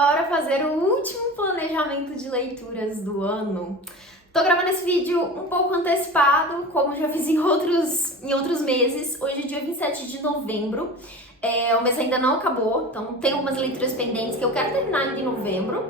bora fazer o último planejamento de leituras do ano. Tô gravando esse vídeo um pouco antecipado, como já fiz em outros meses. Hoje é dia 27 de novembro. O mês ainda não acabou, então tem algumas leituras pendentes que eu quero terminar ainda em novembro.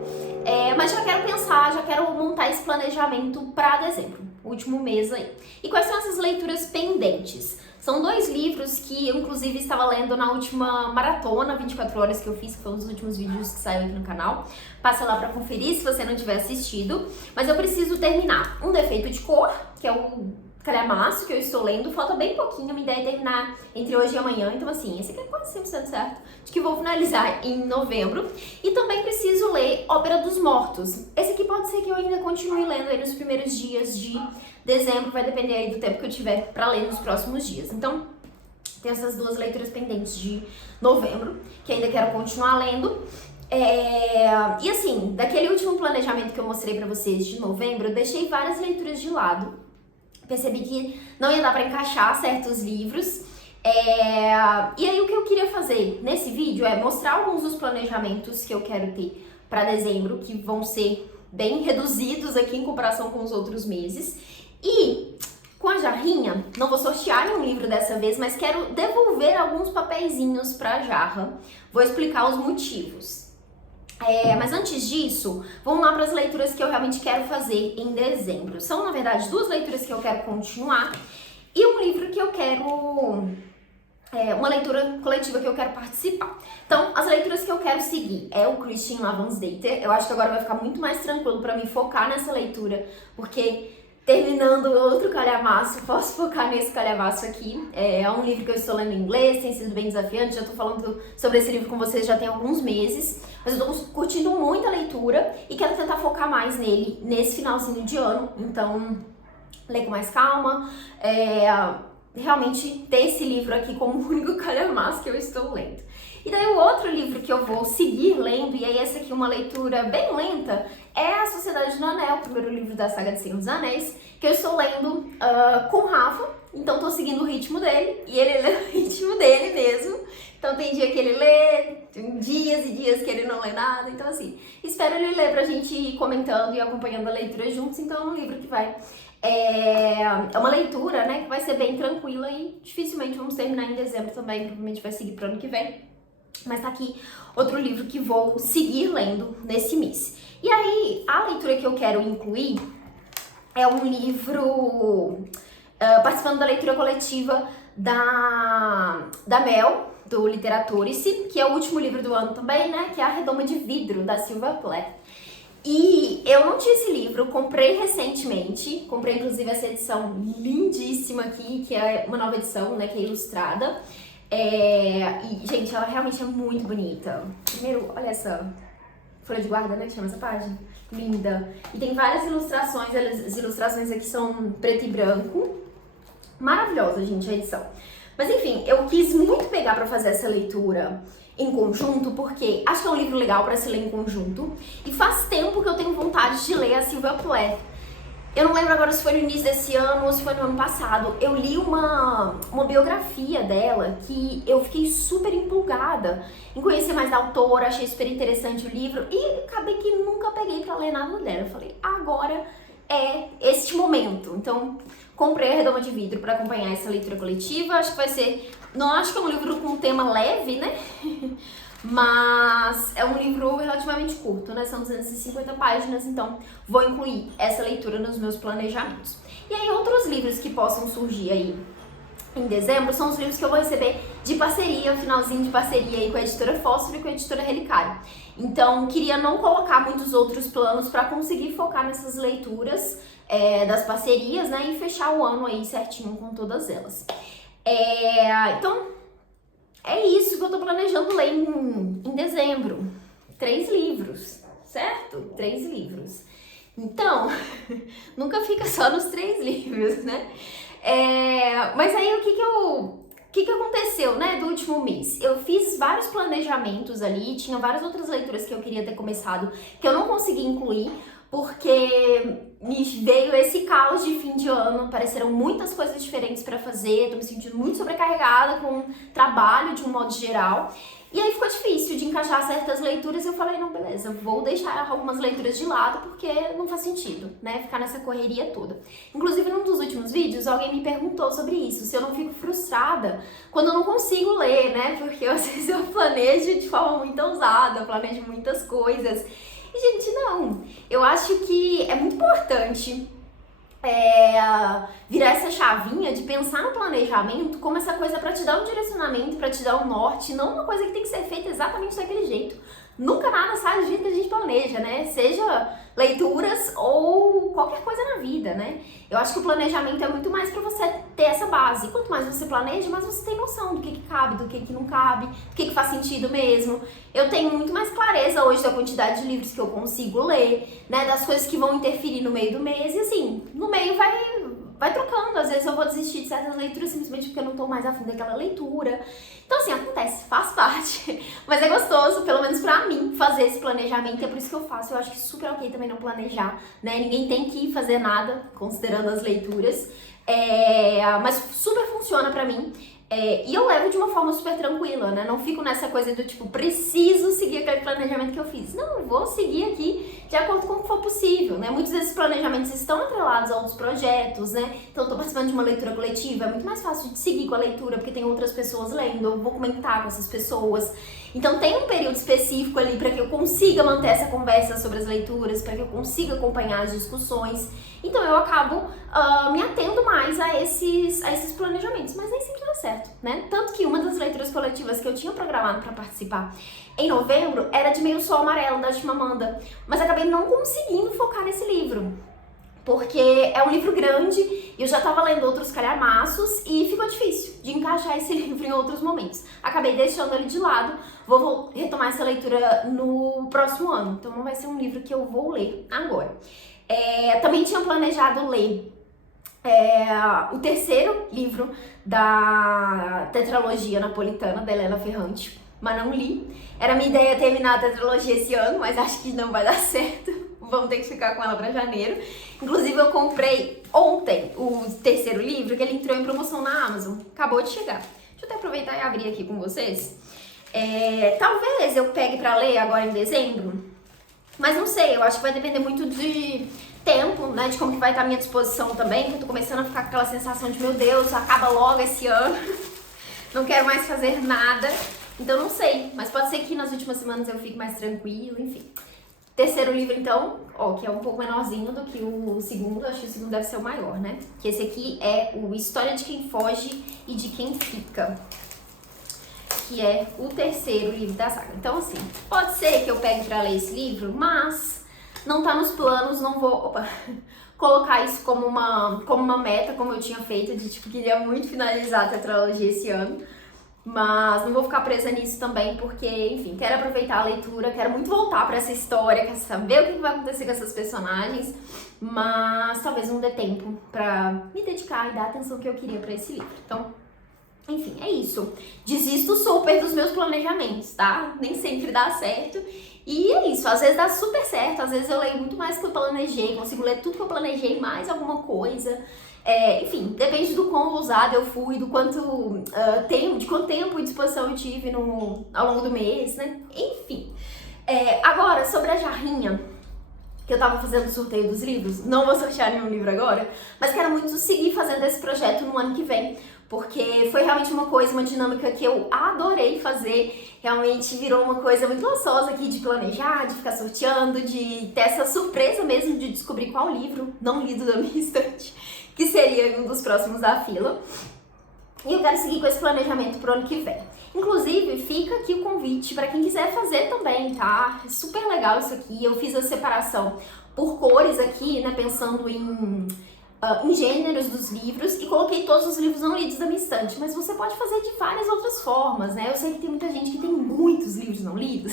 Mas já quero pensar, já quero montar esse planejamento para dezembro, o último mês aí. E quais são essas leituras pendentes? São 2 livros que eu, inclusive, estava lendo na última maratona, 24 horas que eu fiz, que foi um dos últimos vídeos que saiu aqui no canal. Passa lá pra conferir se você não tiver assistido. Mas eu preciso terminar Um Defeito de Cor, que é o calhamaço que eu estou lendo. Falta bem pouquinho, minha ideia é terminar entre hoje e amanhã. Então, assim, esse aqui é quase 100% certo de que vou finalizar em novembro. E também preciso ler Ópera dos Mortos. Esse aqui pode ser que eu ainda continue lendo aí nos primeiros dias de dezembro, vai depender aí do tempo que eu tiver pra ler nos próximos dias. Então, tem essas 2 leituras pendentes de novembro, que ainda quero continuar lendo. E assim, daquele último planejamento que eu mostrei pra vocês de novembro, eu deixei várias leituras de lado. Percebi que não ia dar pra encaixar certos livros. E aí o que eu queria fazer nesse vídeo é mostrar alguns dos planejamentos que eu quero ter pra dezembro, que vão ser bem reduzidos aqui em comparação com os outros meses. E com a jarrinha, não vou sortear nenhum livro dessa vez, mas quero devolver alguns papeizinhos pra jarra. Vou explicar os motivos. Mas antes disso, vamos lá para as leituras que eu realmente quero fazer em dezembro. São, na verdade, 2 leituras que eu quero continuar e um livro que eu quero... uma leitura coletiva que eu quero participar. Então, as leituras que eu quero seguir é o Christian Lavans-Dater. Eu acho que agora vai ficar muito mais tranquilo para me focar nessa leitura, porque terminando outro calhamaço, posso focar nesse calhamaço aqui. É um livro que eu estou lendo em inglês, tem sido bem desafiante, já tô falando sobre esse livro com vocês já tem alguns meses, mas eu tô curtindo muito a leitura e quero tentar focar mais nele nesse finalzinho de ano, então ler com mais calma, realmente ter esse livro aqui como o único calhamaço que eu estou lendo. E daí o outro livro que eu vou seguir lendo, e aí essa aqui é uma leitura bem lenta, é A Sociedade do Anel, o primeiro livro da saga de Senhor dos Anéis, que eu estou lendo com o Rafa, então tô seguindo o ritmo dele, e ele lê o ritmo dele mesmo. Então tem dia que ele lê, tem dias e dias que ele não lê nada, então assim, espero ele ler pra gente ir comentando e acompanhando a leitura juntos, então é um livro que vai... É uma leitura, né, que vai ser bem tranquila e dificilmente vamos terminar em dezembro também, provavelmente vai seguir pro ano que vem. Mas tá aqui outro livro que vou seguir lendo nesse mês. E aí, a leitura que eu quero incluir é um livro participando da leitura coletiva da Mel, do Literaturice, que é o último livro do ano também, né? Que é A Redoma de Vidro, da Silvia Plath. E eu não tinha esse livro, comprei recentemente, comprei inclusive essa edição lindíssima aqui, que é uma nova edição, né, que é ilustrada. E, gente, ela realmente é muito bonita. Primeiro, olha essa folha de guarda, né, que chama essa página. Linda. E tem várias ilustrações, as ilustrações aqui são preto e branco. Maravilhosa, gente, a edição. Mas enfim, eu quis muito pegar pra fazer essa leitura em conjunto, porque acho que é um livro legal pra se ler em conjunto. E faz tempo que eu tenho vontade de ler a Silvia Plath. Eu não lembro agora se foi no início desse ano ou se foi no ano passado. Eu li uma biografia dela que eu fiquei super empolgada em conhecer mais da autora, achei super interessante o livro e acabei que nunca peguei pra ler nada dela. Eu falei, agora é este momento. Então, comprei A Redoma de Vidro pra acompanhar essa leitura coletiva. Acho que vai ser... Não acho que é um livro com um tema leve, né? Mas é um livro relativamente curto, né? São 250 páginas, então vou incluir essa leitura nos meus planejamentos. E aí, outros livros que possam surgir aí em dezembro são os livros que eu vou receber de parceria, o finalzinho de parceria aí com a editora Fósforo e com a editora Relicário. Então, queria não colocar muitos outros planos para conseguir focar nessas leituras das parcerias, né? E fechar o ano aí certinho com todas elas. Então, é isso que eu tô planejando ler em dezembro. 3 livros, certo? 3 livros. Então, nunca fica só nos 3 livros, né? Mas aí o que aconteceu, né, do último mês? Eu fiz vários planejamentos ali, tinha várias outras leituras que eu queria ter começado, que eu não consegui incluir, porque me veio esse caos de fim de ano, apareceram muitas coisas diferentes pra fazer, tô me sentindo muito sobrecarregada com o trabalho de um modo geral. E aí ficou difícil de encaixar certas leituras e eu falei, não, beleza, vou deixar algumas leituras de lado porque não faz sentido, né, ficar nessa correria toda. Inclusive, num dos últimos vídeos, alguém me perguntou sobre isso, se eu não fico frustrada quando eu não consigo ler, né, porque às vezes eu planejo de forma muito ousada, eu planejo muitas coisas. E, gente, não, eu acho que é muito importante virar essa chavinha de pensar no planejamento como essa coisa pra te dar um direcionamento, pra te dar um norte, não uma coisa que tem que ser feita exatamente daquele jeito. Nunca nada sai do jeito que a gente planeja, né? Seja leituras ou qualquer coisa na vida, né? Eu acho que o planejamento é muito mais pra você ter essa base. Quanto mais você planeja, mais você tem noção do que cabe, do que não cabe, do que faz sentido mesmo. Eu tenho muito mais clareza hoje da quantidade de livros que eu consigo ler, né? Das coisas que vão interferir no meio do mês. E assim, no meio vai trocando. Às vezes eu vou desistir de certas leituras simplesmente porque eu não tô mais afim daquela leitura. Então assim, acontece, faz parte. Mas é gostoso, pelo menos pra mim, fazer esse planejamento. É por isso que eu faço. Eu acho que super ok também não planejar, né? Ninguém tem que fazer nada, considerando as leituras. Mas super funciona pra mim. E eu levo de uma forma super tranquila, né? Não fico nessa coisa do tipo, preciso seguir aquele planejamento que eu fiz. Não, eu vou seguir aqui de acordo com o que for possível, né? Muitos desses planejamentos estão atrelados a outros projetos, né? Então, eu tô participando de uma leitura coletiva, é muito mais fácil de seguir com a leitura, porque tem outras pessoas lendo, eu vou comentar com essas pessoas. Então, tem um período específico ali para que eu consiga manter essa conversa sobre as leituras, para que eu consiga acompanhar as discussões. Então, eu acabo me atendo mais a esses planejamentos, mas nem sempre dá certo, né? Tanto que uma das leituras coletivas que eu tinha programado para participar em novembro era de Meio Sol Amarelo, da Chimamanda, mas acabei não conseguindo focar nesse livro, porque é um livro grande e eu já tava lendo outros calhamaços e ficou difícil de encaixar esse livro em outros momentos. Acabei deixando ele de lado, vou retomar essa leitura no próximo ano, então não vai ser um livro que eu vou ler agora. Também tinha planejado ler o terceiro livro da tetralogia napolitana da Helena Ferrante, mas não li. Era minha ideia terminar a tetralogia esse ano, mas acho que não vai dar certo. Vamos ter que ficar com ela pra janeiro. Inclusive, eu comprei ontem o terceiro livro, que ele entrou em promoção na Amazon. Acabou de chegar. Deixa eu até aproveitar e abrir aqui com vocês. Talvez eu pegue pra ler agora em dezembro, mas não sei, eu acho que vai depender muito de tempo, né, de como que vai estar a minha disposição também, que eu tô começando a ficar com aquela sensação de, meu Deus, acaba logo esse ano, não quero mais fazer nada, então não sei, mas pode ser que nas últimas semanas eu fique mais tranquila, enfim. Terceiro livro, então, que é um pouco menorzinho do que o segundo, acho que o segundo deve ser o maior, né, que esse aqui é o História de Quem Foge e de Quem Fica, que é o terceiro livro da saga. Então, assim, pode ser que eu pegue pra ler esse livro, mas não tá nos planos, não vou colocar isso como uma meta, como eu tinha feito, de tipo, queria muito finalizar a tetralogia esse ano, mas não vou ficar presa nisso também, porque, enfim, quero aproveitar a leitura, quero muito voltar pra essa história, quero saber o que vai acontecer com essas personagens, mas talvez não dê tempo pra me dedicar e dar a atenção que eu queria pra esse livro. Então, enfim, é isso. Desisto super dos meus planejamentos, tá? Nem sempre dá certo. E é isso, às vezes dá super certo, às vezes eu leio muito mais do que eu planejei, consigo ler tudo que eu planejei, mais alguma coisa. Enfim, depende do quão ousada eu fui, do quanto de quanto tempo e disposição eu tive ao longo do mês, né? Enfim. Agora, sobre a jarrinha, que eu tava fazendo o sorteio dos livros, não vou sortear nenhum livro agora, mas quero muito seguir fazendo esse projeto no ano que vem, porque foi realmente uma dinâmica que eu adorei fazer, realmente virou uma coisa muito gostosa aqui de planejar, de ficar sorteando, de ter essa surpresa mesmo de descobrir qual livro não lido da minha estante, que seria um dos próximos da fila. E eu quero seguir com esse planejamento pro ano que vem. Inclusive, fica aqui o convite para quem quiser fazer também, tá? É super legal isso aqui. Eu fiz a separação por cores aqui, né? Pensando em gêneros dos livros e coloquei todos os livros não lidos da minha estante. Mas você pode fazer de várias outras formas, né? Eu sei que tem muita gente que tem muitos livros não lidos.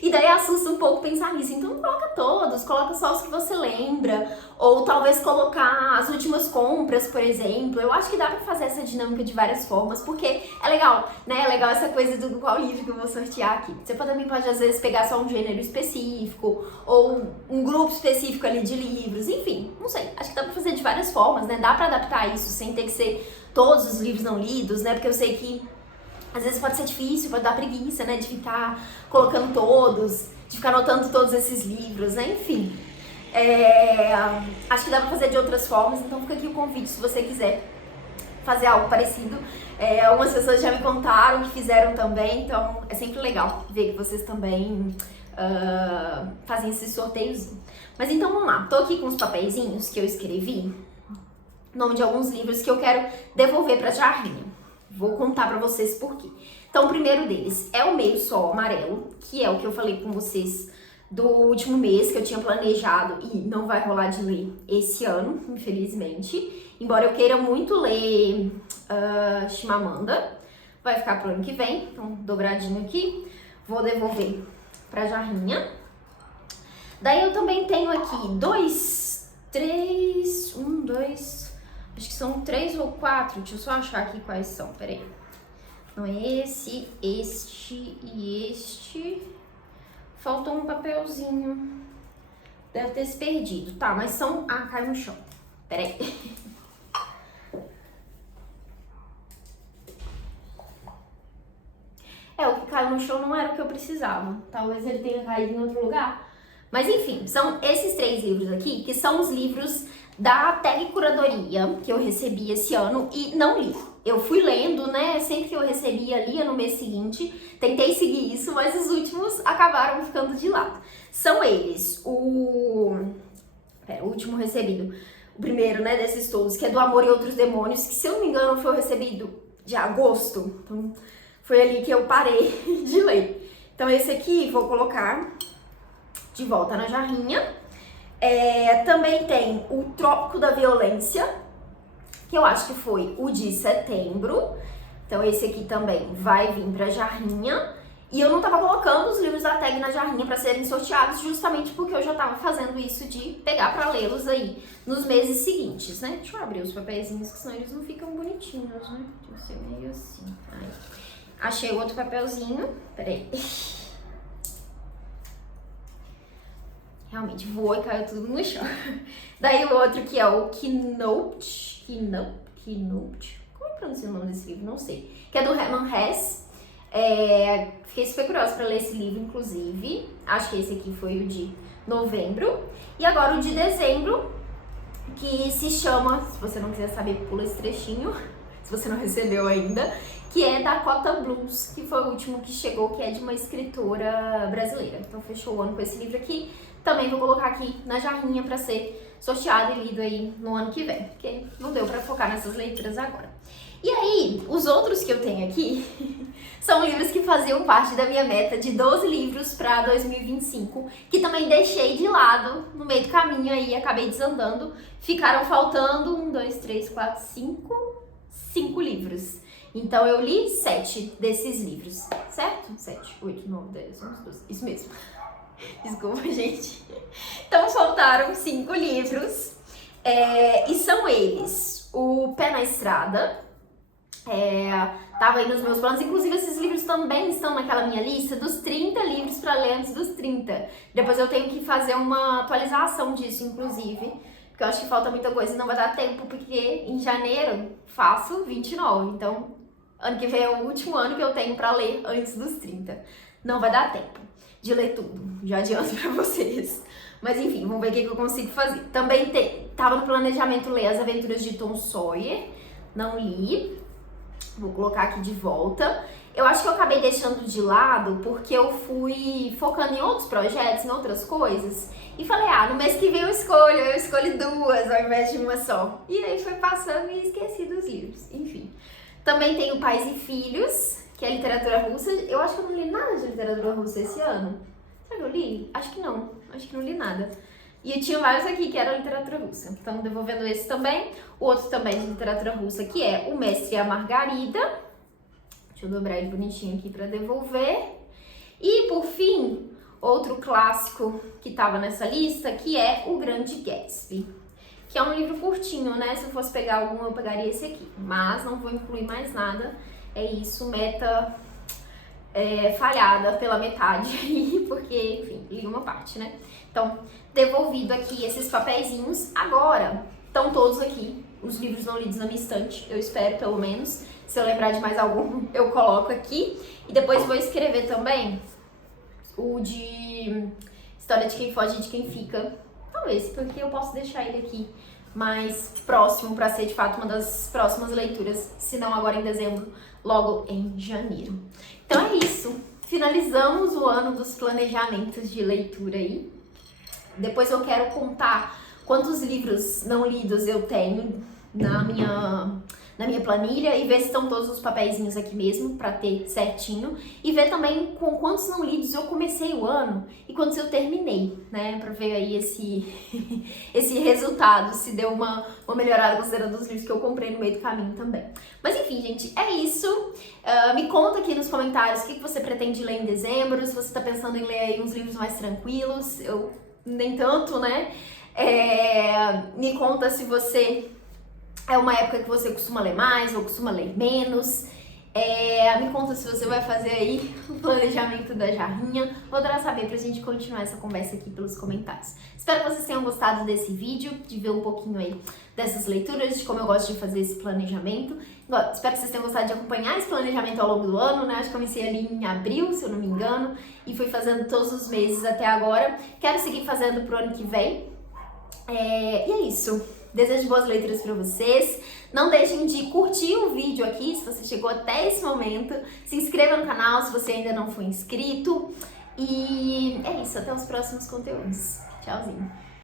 E daí assusta um pouco pensar nisso. Então não coloca todos, coloca só os que você lembra. Ou talvez colocar as últimas compras, por exemplo. Eu acho que dá pra fazer essa dinâmica de várias formas, porque é legal, né? É legal essa coisa do qual livro que eu vou sortear aqui. Você também pode, às vezes, pegar só um gênero específico, ou um grupo específico ali de livros, enfim, não sei. Acho que dá pra fazer de várias formas, né? Dá pra adaptar isso sem ter que ser todos os livros não lidos, né? Porque eu sei que Às vezes pode ser difícil, pode dar preguiça, né, de ficar colocando todos, de ficar anotando todos esses livros, né, enfim. Acho que dá pra fazer de outras formas, então fica aqui o convite se você quiser fazer algo parecido. Algumas pessoas já me contaram que fizeram também, então é sempre legal ver que vocês também fazem esses sorteios. Mas então vamos lá, tô aqui com os papeizinhos que eu escrevi, nome de alguns livros que eu quero devolver pra jarrinha. Vou contar pra vocês por quê. Então o primeiro deles é o Meio Sol Amarelo, que é o que eu falei com vocês do último mês, que eu tinha planejado e não vai rolar de ler esse ano, infelizmente. Embora eu queira muito ler Chimamanda, vai ficar pro ano que vem, então dobradinho aqui, vou devolver pra jarrinha. Daí eu também tenho aqui acho que são 3 ou 4, deixa eu só achar aqui quais são, peraí. Não é esse, este e este. Faltou um papelzinho, deve ter se perdido, tá, mas são... Ah, caiu no chão, peraí. O que caiu no chão não era o que eu precisava. Talvez ele tenha caído em outro lugar. Mas enfim, são esses 3 livros aqui, que são os livros da Tag Curadoria, que eu recebi esse ano e não li. Eu fui lendo, né? Sempre que eu recebia, lia no mês seguinte. Tentei seguir isso, mas os últimos acabaram ficando de lado. São eles, o último recebido. O primeiro, né, desses todos, que é Do Amor e Outros Demônios, que se eu não me engano foi o recebido de agosto. Então, foi ali que eu parei de ler. Então esse aqui vou colocar de volta na jarrinha. Também tem o Trópico da Violência, que eu acho que foi o de setembro. Então esse aqui também vai vir pra jarrinha. E eu não tava colocando os livros da tag na jarrinha pra serem sorteados, justamente porque eu já tava fazendo isso de pegar pra lê-los aí nos meses seguintes, né? Deixa eu abrir os papeizinhos, que senão eles não ficam bonitinhos, né? Deixa eu ser meio assim. Aí. Achei outro papelzinho, peraí. Realmente voou e caiu tudo no chão. Daí o outro que é o Keynote. Como é que pronuncia o nome desse livro? Não sei. Que é do Hermann Hesse. Fiquei super curiosa pra ler esse livro, inclusive. Acho que esse aqui foi o de novembro. E agora o de dezembro, que se chama, se você não quiser saber, pula esse trechinho, se você não recebeu ainda, que é Dakota Blues, que foi o último que chegou, que é de uma escritora brasileira. Então fechou o ano com esse livro aqui. Também vou colocar aqui na jarrinha pra ser sorteado e lido aí no ano que vem, porque não deu pra focar nessas leituras agora. E aí, os outros que eu tenho aqui são livros que faziam parte da minha meta de 12 livros para 2025, que também deixei de lado no meio do caminho aí, acabei desandando. Ficaram faltando 5 livros. Então eu li 7 desses livros, certo? 7, 8, 9, 10, 11, 12, isso mesmo. Desculpa, gente. Então faltaram 5 livros, e são eles: O Pé na Estrada, tava aí nos meus planos, inclusive esses livros também estão naquela minha lista dos 30 livros para ler antes dos 30. Depois eu tenho que fazer uma atualização disso, inclusive, porque eu acho que falta muita coisa e não vai dar tempo, porque em janeiro faço 29, então ano que vem é o último ano que eu tenho para ler antes dos 30. Não vai dar tempo de ler tudo, já adianto pra vocês. Mas enfim, vamos ver o que eu consigo fazer. Também tava no planejamento ler As Aventuras de Tom Sawyer, não li. Vou colocar aqui de volta. Eu acho que eu acabei deixando de lado porque eu fui focando em outros projetos, em outras coisas. E falei, no mês que vem eu escolho 2 ao invés de uma só. E aí foi passando e esqueci dos livros, enfim. Também tenho Pais e Filhos, que é literatura russa. Eu acho que eu não li nada de literatura russa esse ano. Será que eu li? Acho que não li nada. E eu tinha vários aqui que era literatura russa. Então, devolvendo esse também. O outro também de literatura russa, que é O Mestre e a Margarida. Deixa eu dobrar ele bonitinho aqui pra devolver. E, por fim, outro clássico que tava nessa lista, que é O Grande Gatsby. Que é um livro curtinho, né? Se eu fosse pegar algum, eu pegaria esse aqui. Mas não vou incluir mais nada. É isso, meta falhada pela metade aí, porque, enfim, li uma parte, né? Então, devolvido aqui esses papeizinhos. Agora, estão todos aqui os livros não lidos na minha estante, eu espero pelo menos. Se eu lembrar de mais algum, eu coloco aqui. E depois vou escrever também o de História de Quem Foge e de Quem Fica. Talvez, porque eu posso deixar ele aqui mais próximo para ser de fato uma das próximas leituras, se não agora em dezembro, logo em janeiro. Então é isso. Finalizamos o ano dos planejamentos de leitura aí. Depois eu quero contar quantos livros não lidos eu tenho na minha planilha e ver se estão todos os papeizinhos aqui mesmo, pra ter certinho. E ver também com quantos não lidos eu comecei o ano e quantos eu terminei, né? Pra ver aí esse resultado, se deu uma melhorada considerando os livros que eu comprei no meio do caminho também. Mas enfim, gente, é isso. Me conta aqui nos comentários o que você pretende ler em dezembro, se você tá pensando em ler aí uns livros mais tranquilos. Eu nem tanto, né? Me conta se você é uma época que você costuma ler mais ou costuma ler menos. Me conta se você vai fazer aí o planejamento da jarrinha. Vou adorar saber pra gente continuar essa conversa aqui pelos comentários. Espero que vocês tenham gostado desse vídeo, de ver um pouquinho aí dessas leituras, de como eu gosto de fazer esse planejamento. Espero que vocês tenham gostado de acompanhar esse planejamento ao longo do ano, né? Acho que comecei ali em abril, se eu não me engano, e fui fazendo todos os meses até agora. Quero seguir fazendo pro ano que vem. E é isso. Desejo boas leituras para vocês. Não deixem de curtir o vídeo aqui, se você chegou até esse momento. Se inscreva no canal se você ainda não for inscrito. E é isso, até os próximos conteúdos. Tchauzinho.